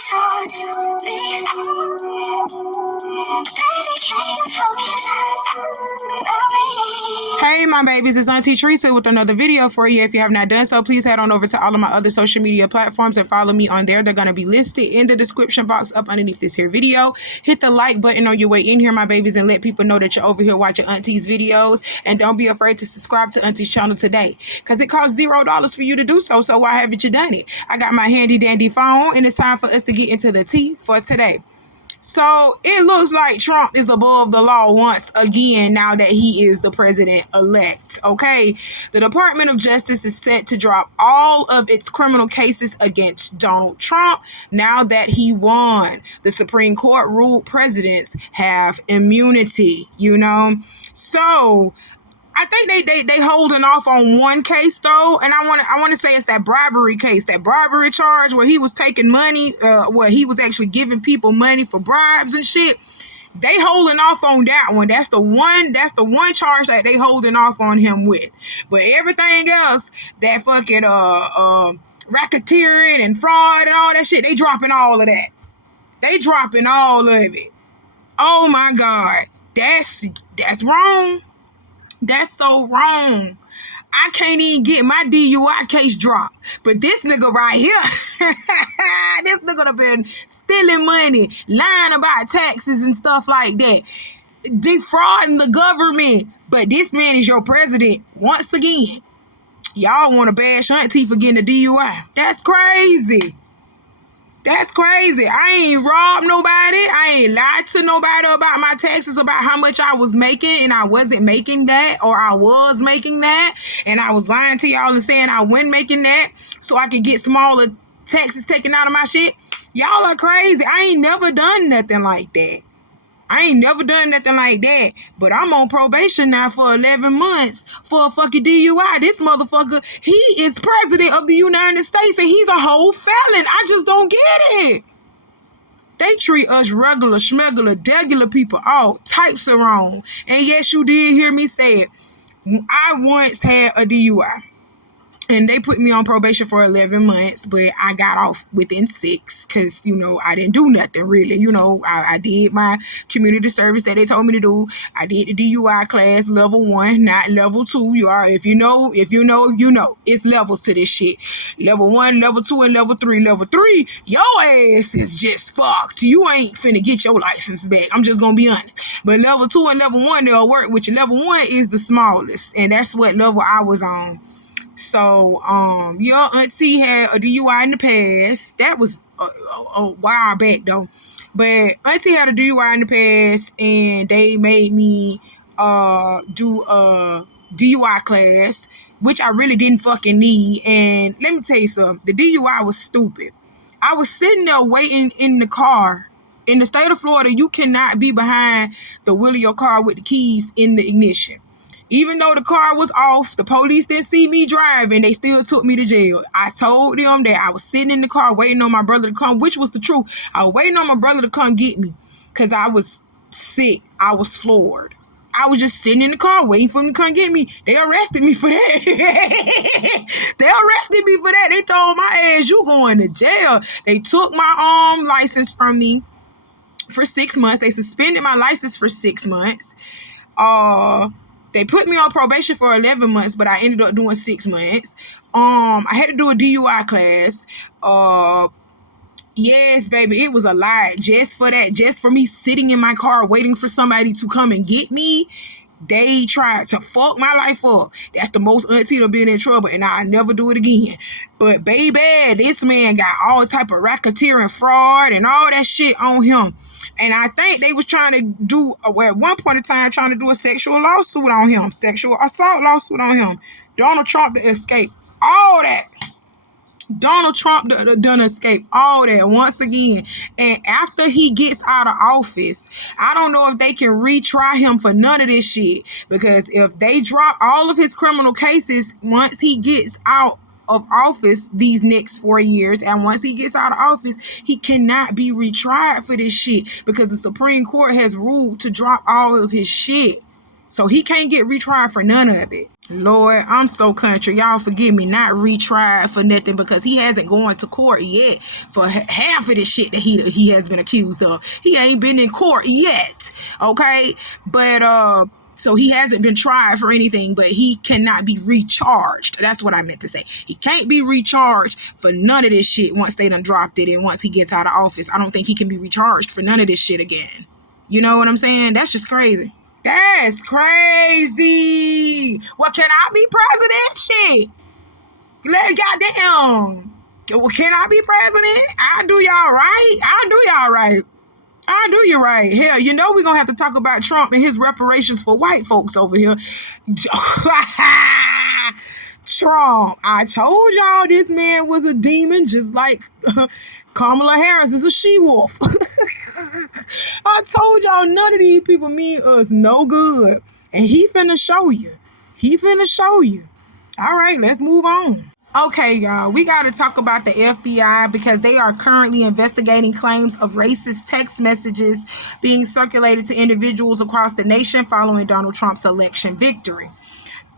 Hey my babies, it's Auntie Trice with another video for you. If you have not done so, please head on over to all of my other social media platforms and follow me on there. They're going to be listed in the description box up underneath this here video. Hit the like button on your way in here, my babies, and let people know that you're over here watching Auntie's videos. And don't be afraid to subscribe to Auntie's channel today, because it costs $0 for you to do so. So why haven't you done it? I got my handy dandy phone, and it's time for us to get into the tea for today. So it looks like Trump is above the law once again now that he is the president-elect, okay? The Department of Justice is set to drop all of its criminal cases against Donald Trump now that he won. The Supreme Court ruled presidents have immunity, you know? So I think they holding off on one case though, and I want to say it's that bribery case, that bribery charge where he was taking money, where he was actually giving people money for bribes and shit. They holding off on that one. That's the one charge that they holding off on him with. But everything else, that fucking racketeering and fraud and all that shit, they dropping all of that. They dropping all of it. Oh my God, that's wrong. That's so wrong. I can't even get my DUI case dropped. But this nigga right here, this nigga done been stealing money, lying about taxes and stuff like that, defrauding the government. But this man is your president once again. Y'all want to bash Auntie for getting a DUI. That's crazy. That's crazy. I ain't robbed nobody. I ain't lied to nobody about my taxes, about how much I was making, and I wasn't making that, or I was making that, and I was lying to y'all and saying I wasn't making that so I could get smaller taxes taken out of my shit. Y'all are crazy. I ain't never done nothing like that. But I'm on probation now for 11 months for a fucking DUI. This motherfucker, he is president of the United States and he's a whole felon. I just don't get it. They treat us regular, schmegular, degular people all types of wrong. And yes, you did hear me say it. I once had a DUI. And they put me on probation for 11 months, but I got off within 6 because, you know, I didn't do nothing really. You know, I did my community service that they told me to do. I did the DUI class, level 1, not level 2. You are, if you know, you know. It's levels to this shit. Level 1, level 2, and level 3. Level 3, your ass is just fucked. You ain't finna get your license back. I'm just gonna be honest. But level 2 and level 1, they'll work with you. Level 1 is the smallest, and that's what level I was on. So, your auntie had a DUI in the past. That was a while back, though. But auntie had a DUI in the past, and they made me do a DUI class, which I really didn't fucking need. And let me tell you something. The DUI was stupid. I was sitting there waiting in the car. In the state of Florida, you cannot be behind the wheel of your car with the keys in the ignition. Even though the car was off, the police didn't see me driving, they still took me to jail. I told them that I was sitting in the car waiting on my brother to come, which was the truth. I was waiting on my brother to come get me because I was sick. I was floored. I was just sitting in the car waiting for him to come get me. They arrested me for that. They told my ass, you going to jail. They took my license from me for 6 months. They suspended my license for 6 months. They put me on probation for 11 months, but I ended up doing 6 months. I had to do a DUI class. Yes, baby, it was a lot. Just for that, just for me sitting in my car waiting for somebody to come and get me, they tried to fuck my life up. That's the most auntie to been in trouble, and I'll never do it again. But baby, this man got all type of racketeering, fraud, and all that shit on him. And I think they was trying to do, at one point in time, trying to do a sexual lawsuit on him, sexual assault lawsuit on him. Donald Trump to escape all that. Donald Trump done escape all that once again. And after he gets out of office, I don't know if they can retry him for none of this shit. Because if they drop all of his criminal cases once he gets out of office these next 4 years, and once he gets out of office, he cannot be retried for this shit because the Supreme Court has ruled to drop all of his shit. So he can't get retried for none of it. Lord, I'm so country. Y'all forgive me, not retried for nothing, because he hasn't gone to court yet for half of the shit that he has been accused of. He ain't been in court yet, okay? But so he hasn't been tried for anything, but he cannot be recharged. That's what I meant to say. He can't be recharged for none of this shit once they done dropped it, and once he gets out of office. I don't think he can be recharged for none of this shit again. You know what I'm saying? That's just crazy. That's crazy. Well, can I be president? Shit. Goddamn. Well, can I be president? I do y'all right. I do you right. Hell, you know we're going to have to talk about Trump and his reparations for white folks over here. Trump. I told y'all this man was a demon, just like Kamala Harris is a she-wolf. I told y'all none of these people mean us no good. And he finna show you. All right, let's move on. Okay, y'all, we got to talk about the FBI because they are currently investigating claims of racist text messages being circulated to individuals across the nation following Donald Trump's election victory.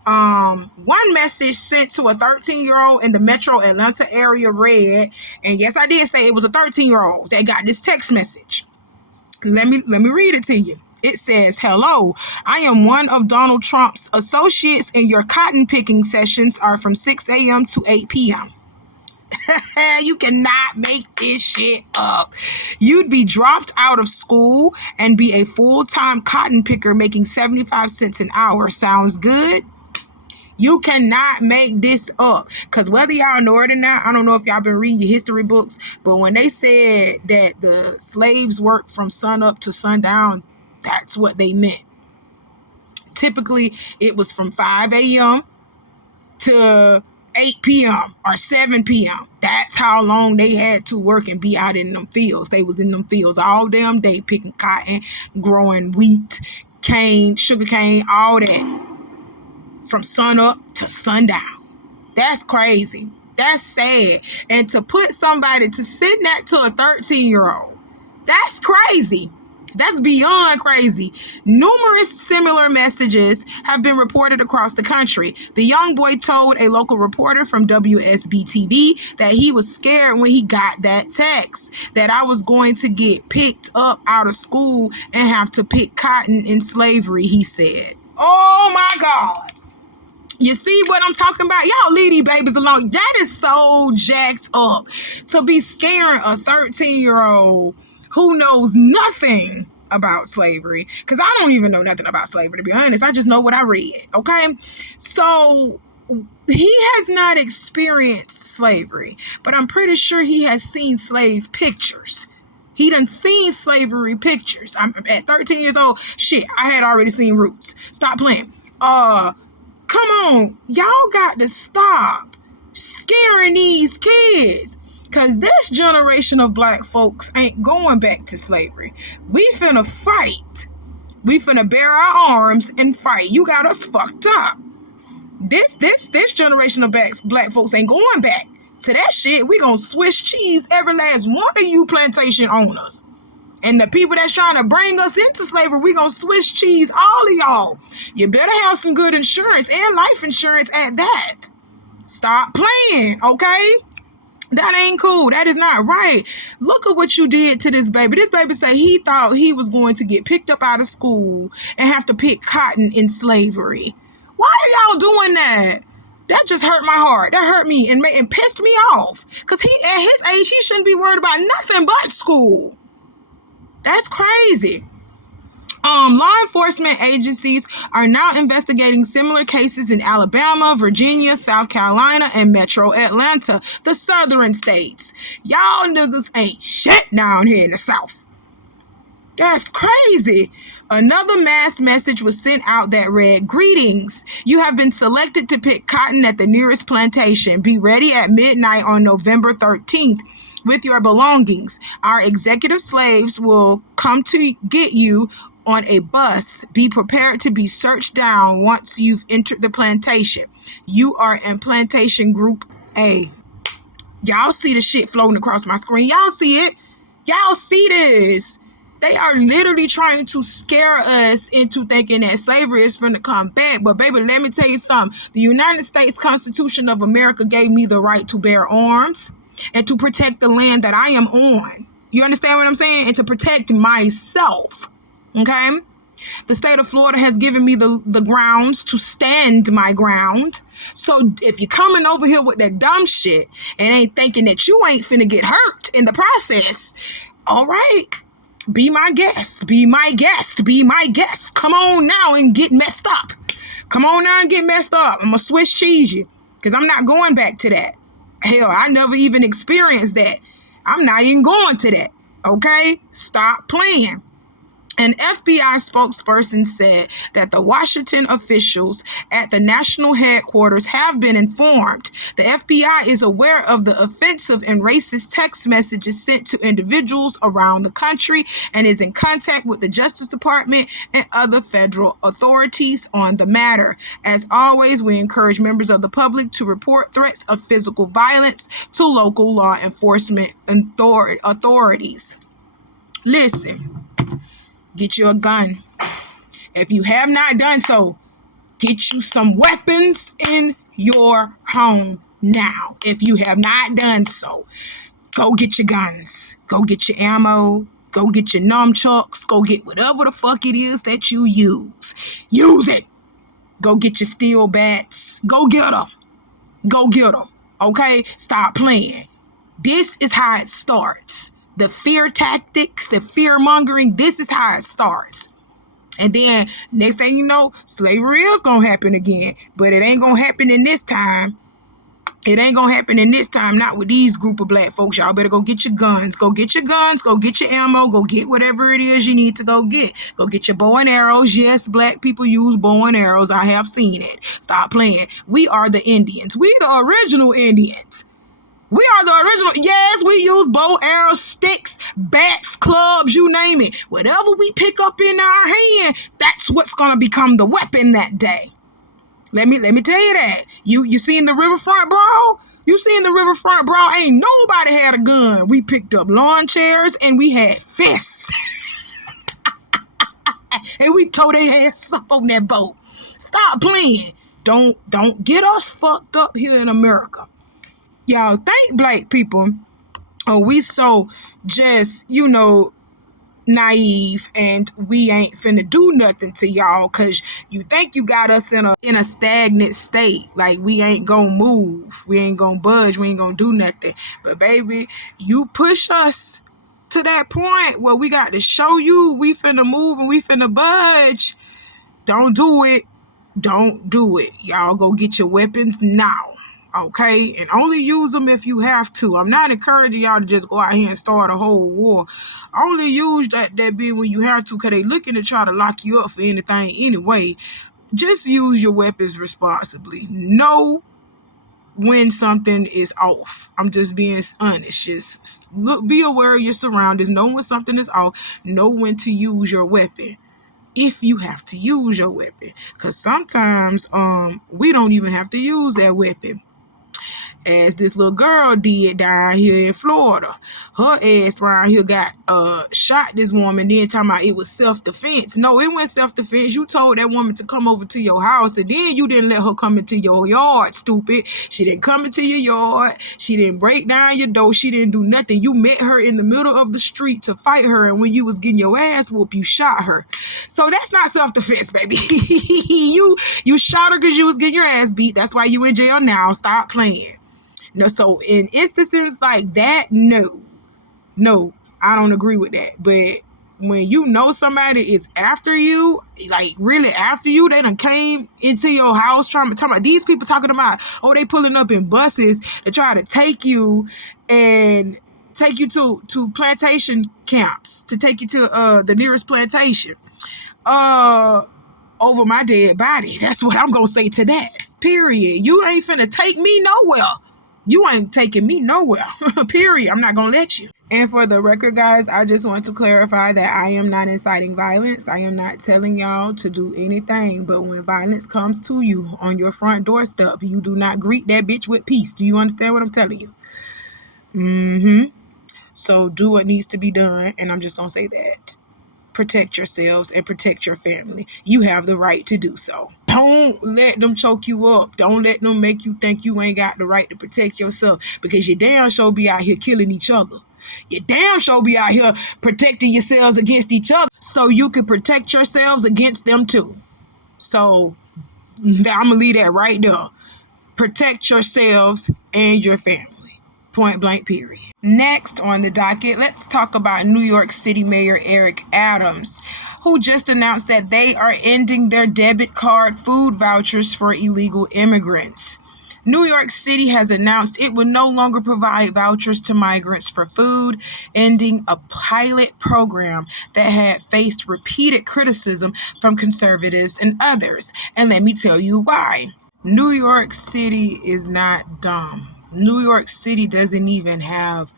One message sent to a 13-year-old in the metro Atlanta area read, and yes, I did say it was a 13-year-old that got this text message. Let me read it to you. It says, "Hello, I am one of Donald Trump's associates, and your cotton picking sessions are from 6 a.m. to 8 p.m. You cannot make this shit up. You'd be dropped out of school and be a full-time cotton picker making 75 cents an hour. Sounds good?" You cannot make this up. Because whether y'all know it or not, I don't know if y'all been reading your history books, but when they said that the slaves worked from sun up to sundown, that's what they meant. Typically, it was from 5 a.m. to 8 p.m. or 7 p.m. That's how long they had to work and be out in them fields. They was in them fields all damn day picking cotton, growing wheat, cane, sugar cane, all that. From sun up to sundown. That's crazy. That's sad. And to put somebody to send that to a 13-year-old, that's crazy. That's beyond crazy. Numerous similar messages have been reported across the country. The young boy told a local reporter from WSB-TV that he was scared when he got that text, that I was going to get picked up out of school and have to pick cotton in slavery, he said. Oh my God. You see what I'm talking about? Y'all leave these babies alone. That is so jacked up to be scaring a 13-year-old who knows nothing about slavery. Because I don't even know nothing about slavery, to be honest. I just know what I read, okay? So he has not experienced slavery, but I'm pretty sure he has seen slave pictures. He done seen slavery pictures. I'm at 13 years old. Shit, I had already seen Roots. Stop playing. Come on, y'all got to stop scaring these kids, because this generation of black folks ain't going back to slavery. We finna fight. We finna bear our arms and fight. You got us fucked up. This generation of black folks ain't going back to that shit. We gonna Swiss cheese every last one of you plantation owners. And the people that's trying to bring us into slavery, we gonna Swiss cheese all of y'all. You better have some good insurance and life insurance at that. Stop playing, okay? That ain't cool. That is not right. Look at what you did to this baby. This baby said he thought he was going to get picked up out of school and have to pick cotton in slavery. Why are y'all doing that? That just hurt my heart. That hurt me and pissed me off. Because at his age, he shouldn't be worried about nothing but school. That's crazy. Law enforcement agencies are now investigating similar cases in Alabama, Virginia, South Carolina, and Metro Atlanta, the southern states. Y'all niggas ain't shit down here in the South. That's crazy. Another mass message was sent out that read, "Greetings. You have been selected to pick cotton at the nearest plantation. Be ready at midnight on November 13th. With your belongings. Our executive slaves will come to get you on a bus. Be prepared to be searched down once you've entered the plantation. You are in plantation group A." Y'all see the shit floating across my screen. Y'all see it? Y'all see this? They are literally trying to scare us into thinking that slavery is going to come back. But baby, let me tell you something. The United States Constitution of America gave me the right to bear arms and to protect the land that I am on. You understand what I'm saying? And to protect myself. Okay? The state of Florida has given me the grounds to stand my ground. So if you're coming over here with that dumb shit and ain't thinking that you ain't finna get hurt in the process, all right, be my guest, be my guest, be my guest. Come on now and get messed up. Come on now and get messed up. I'm gonna Swiss cheese you because I'm not going back to that. Hell, I never even experienced that. I'm not even going to that. Okay? Stop playing. An FBI spokesperson said that the Washington officials at the national headquarters have been informed. The FBI is aware of the offensive and racist text messages sent to individuals around the country and is in contact with the Justice Department and other federal authorities on the matter. As always, we encourage members of the public to report threats of physical violence to local law enforcement authorities. Listen. Get you a gun. If you have not done so, get you some weapons in your home now. If you have not done so, go get your guns. Go get your ammo. Go get your nunchucks. Go get whatever the fuck it is that you use. Use it. Go get your steel bats. Go get them. Go get them. Okay? Stop playing. This is how it starts. The fear tactics, the fear mongering, this is how it starts. And then next thing you know, slavery is going to happen again. But it ain't going to happen in this time. It ain't going to happen in this time, not with these group of black folks. Y'all better go get your guns. Go get your guns. Go get your ammo. Go get whatever it is you need to go get. Go get your bow and arrows. Yes, black people use bow and arrows. I have seen it. Stop playing. We are the Indians. We the original Indians. We are the original. Yes, we use bow, arrows, sticks, bats, clubs, you name it. Whatever we pick up in our hand, that's what's going to become the weapon that day. Let me tell you that. You seen the riverfront brawl? You seen the riverfront brawl? Ain't nobody had a gun. We picked up lawn chairs and we had fists. And we tore their ass up on that boat. Stop playing. Don't get us fucked up here in America. Y'all think black people, we so just, naive and we ain't finna do nothing to y'all because you think you got us in a stagnant state. Like we ain't gonna move. We ain't gonna budge. We ain't gonna do nothing. But baby, you push us to that point where we got to show you we finna move and we finna budge. Don't do it. Don't do it. Y'all go get your weapons now. Okay, and only use them if you have to. I'm not encouraging y'all to just go out here and start a whole war. Only use that being when you have to, because they looking to try to lock you up for anything anyway. Just use your weapons responsibly. Know when something is off. I'm just being honest. Just be aware of your surroundings. Know when something is off. Know when to use your weapon. If you have to use your weapon. Because sometimes we don't even have to use that weapon. As this little girl did down here in Florida. Her ass around here got shot this woman, then talking about it was self-defense. No, it wasn't self-defense. You told that woman to come over to your house, and then you didn't let her come into your yard, stupid. She didn't come into your yard. She didn't break down your door. She didn't do nothing. You met her in the middle of the street to fight her, and when you was getting your ass whooped, you shot her. So that's not self-defense, baby. You shot her because you was getting your ass beat. That's why you in jail now. Stop playing. No, so in instances like that, no, I don't agree with that. But when you know somebody is after you, like really after you, they done came into your house talking about these people talking about, they pulling up in buses to try to take you and take you to plantation camps, to take you to the nearest plantation over my dead body. That's what I'm gonna say to that. Period. You ain't finna take me nowhere. You ain't taking me nowhere. Period. I'm not going to let you. And for the record, guys, I just want to clarify that I am not inciting violence. I am not telling y'all to do anything. But when violence comes to you on your front doorstep, you do not greet that bitch with peace. Do you understand what I'm telling you? So do what needs to be done. And I'm just going to say that. protect yourselves and protect your family. You have the right to do so. Don't let them choke you up. Don't let them make you think you ain't got the right to protect yourself, because you damn sure be out here killing each other. You damn sure be out here protecting yourselves against each other so you can protect yourselves against them too. So I'm going to leave that right there. Protect yourselves and your family. Point blank, period. Next on the docket, let's talk about New York City Mayor Eric Adams, who just announced that they are ending their debit card food vouchers for illegal immigrants. New York City has announced it will no longer provide vouchers to migrants for food, ending a pilot program that had faced repeated criticism from conservatives and others. And let me tell you why. New York City is not dumb. New York City doesn't even have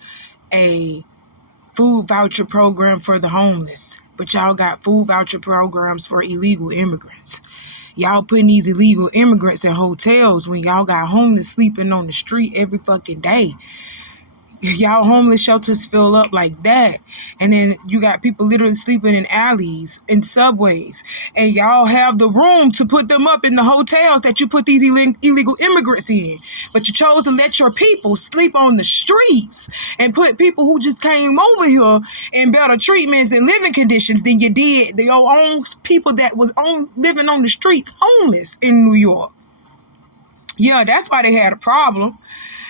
a food voucher program for the homeless, but y'all got food voucher programs for illegal immigrants. Y'all putting these illegal immigrants in hotels when y'all got homeless sleeping on the street every fucking day. Y'all homeless shelters fill up like that. And then you got people literally sleeping in alleys, in subways. And y'all have the room to put them up in the hotels that you put these illegal immigrants in. But you chose to let your people sleep on the streets and put people who just came over here in better treatments and living conditions than you did your own people that was living on the streets homeless in New York. Yeah, that's why they had a problem.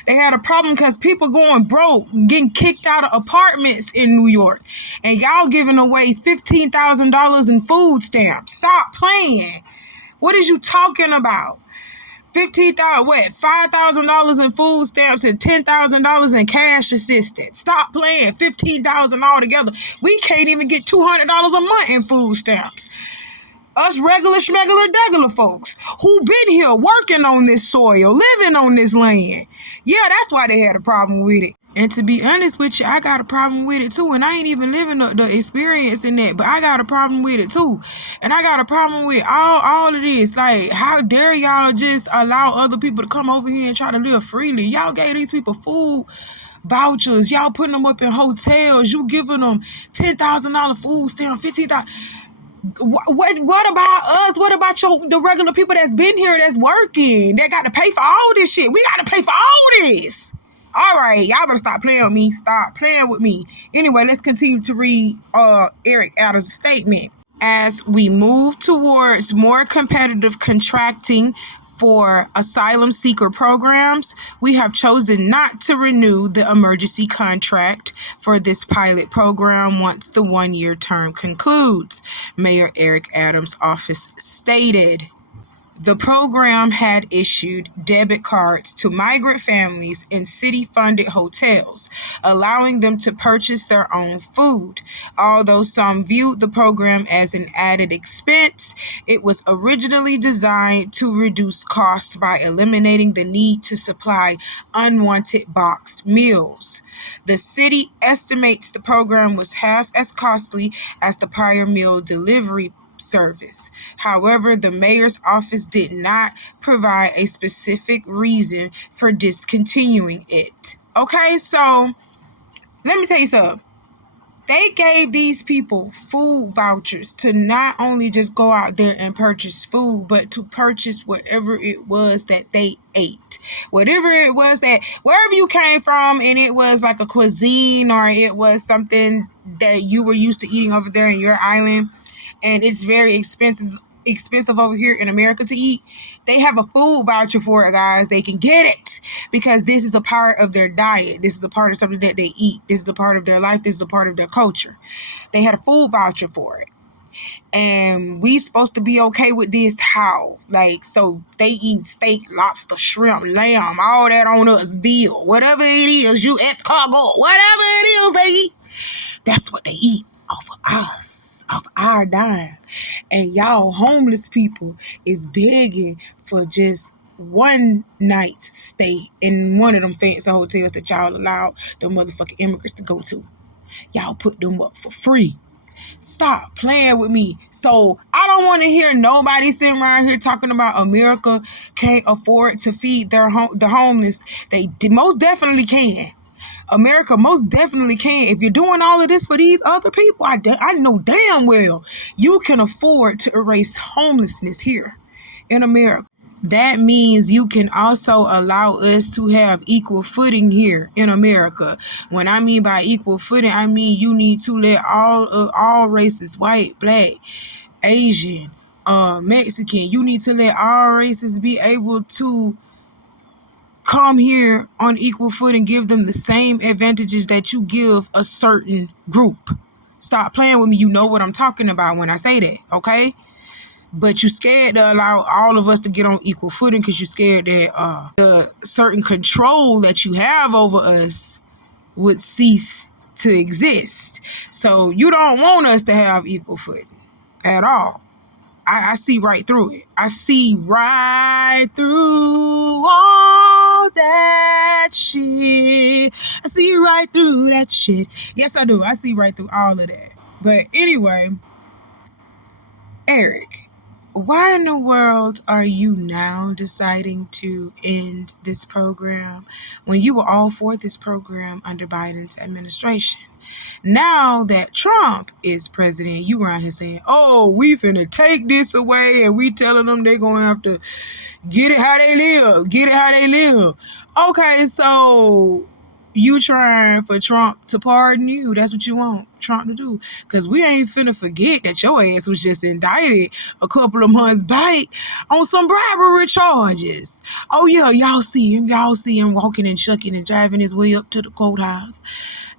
They had a problem because people going broke, getting kicked out of apartments in New York. And y'all giving away $15,000 in food stamps. Stop playing. What is you talking about? $5,000 in food stamps and $10,000 in cash assistance. Stop playing. $15,000 altogether. We can't even get $200 a month in food stamps. Us regular folks who been here working on this soil, living on this land. Yeah, that's why they had a problem with it. And to be honest with you, I got a problem with it too. And I ain't even living the experience in that, but I got a problem with it too. And I got a problem with all of this. Like, how dare y'all just allow other people to come over here and try to live freely? Y'all gave these people food vouchers. Y'all putting them up in hotels. You giving them $10,000 food stamp, $15,000. What about us? What about the regular people that's been here, that's working, that got to pay for all this shit? We got to pay for all this. All right, y'all better stop playing with me. Stop playing with me. Anyway, let's continue to read Eric Adams' statement. As we move towards more competitive contracting for asylum seeker programs, we have chosen not to renew the emergency contract for this pilot program once the one-year term concludes, Mayor Eric Adams' office stated. The program had issued debit cards to migrant families in city-funded hotels, allowing them to purchase their own food. Although some viewed the program as an added expense, it was originally designed to reduce costs by eliminating the need to supply unwanted boxed meals. The city estimates the program was half as costly as the prior meal delivery service. However, the mayor's office did not provide a specific reason for discontinuing it. Okay, so let me tell you something. They gave these people food vouchers to not only just go out there and purchase food, but to purchase whatever it was that they ate. Whatever it was that, wherever you came from, and it was like a cuisine or it was something that you were used to eating over there in your island, and it's very expensive over here in America to eat, they have a food voucher for it, guys. They can get it because this is a part of their diet. This is a part of something that they eat. This is a part of their life. This is a part of their culture. They had a food voucher for it. And we supposed to be okay with this how? Like, so they eat steak, lobster, shrimp, lamb, all that on us, veal, whatever it is, U.S. cargo, whatever it is they eat. That's what they eat off of us. Of our dime. And y'all homeless people is begging for just one night's stay in one of them fancy hotels that y'all allow the motherfucking immigrants to go to. Y'all put them up for free. Stop playing with me. So I don't want to hear nobody sitting around here talking about America can't afford to feed the homeless. They most definitely can. America most definitely can. If you're doing all of this for these other people, I know damn well you can afford to erase homelessness here in America. That means you can also allow us to have equal footing here in America. When I mean by equal footing, I mean you need to let all races, white, black, Asian, Mexican, you need to let all races be able to come here on equal foot and give them the same advantages that you give a certain group. Stop playing with me. You know what I'm talking about when I say that, okay? But you scared to allow all of us to get on equal footing because you scared that the certain control that you have over us would cease to exist. So you don't want us to have equal footing at all. I see right through it. I see right through all that shit. I see right through that shit. Yes, I do. I see right through all of that. But anyway, Eric, why in the world are you now deciding to end this program when you were all for this program under Biden's administration? Now that Trump is president, you around here saying, oh, we finna take this away and we telling them they're going to have to get it how they live. Get it how they live. Okay, so you trying for Trump to pardon you. That's what you want Trump to do. Because we ain't finna forget that your ass was just indicted a couple of months back on some bribery charges. Oh, yeah, y'all see him walking and shucking and driving his way up to the courthouse.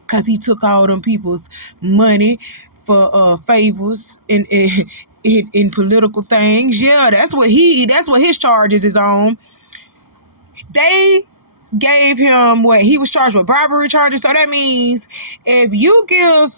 Because he took all them people's money for favors in political things. Yeah, that's what his charges is on. They gave him what he was charged with, bribery charges. So that means if you give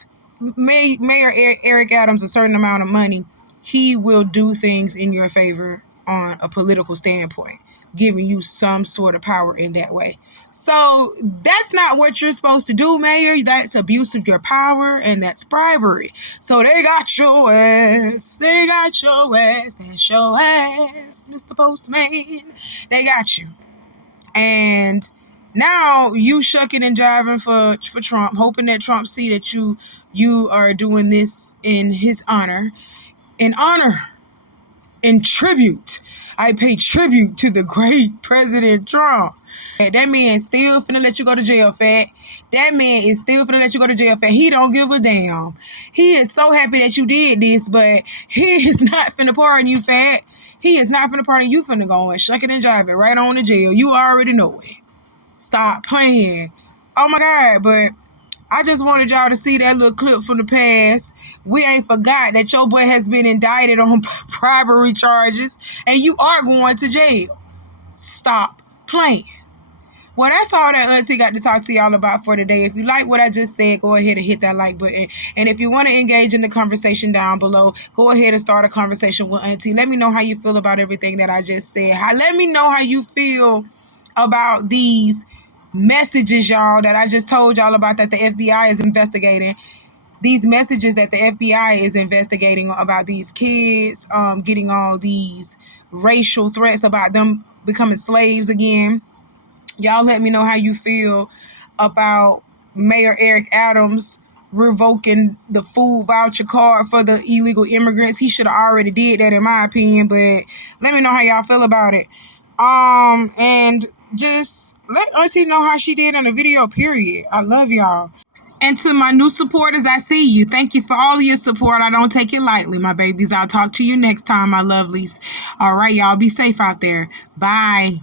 Mayor Eric Adams a certain amount of money, he will do things in your favor on a political standpoint, giving you some sort of power in that way. So that's not what you're supposed to do, Mayor. That's abuse of your power, and that's bribery. So they got your ass. They got your ass. That's your ass, Mr. Postman. They got you. And now you shucking and jiving for Trump, hoping that Trump see that you are doing this in his honor. In honor. In tribute. I pay tribute to the great President Trump. That man still finna let you go to jail, fat. That man is still finna let you go to jail, fat. He don't give a damn. He is so happy that you did this, but he is not finna pardon you, fat. He is not finna pardon you. Finna go and shuck it and jive it right on to jail. You already know it. Stop playing. Oh my God, but I just wanted y'all to see that little clip from the past. We ain't forgot that your boy has been indicted on bribery charges and you are going to jail. Stop playing. Well, that's all that Auntie got to talk to y'all about for today. If you like what I just said, go ahead and hit that like button. And if you want to engage in the conversation down below, go ahead and start a conversation with Auntie. Let me know how you feel about everything that I just said. Let me know how you feel about these messages, y'all, that I just told y'all about that the FBI is investigating. These messages that the FBI is investigating about these kids getting all these racial threats about them becoming slaves again. Y'all let me know how you feel about Mayor Eric Adams revoking the food voucher card for the illegal immigrants. He should have already did that in my opinion, but let me know how y'all feel about it. And just let Auntie know how she did on the video, period. I love y'all. And to my new supporters, I see you. Thank you for all of your support. I don't take it lightly, my babies. I'll talk to you next time, my lovelies. All right, y'all. Be safe out there. Bye.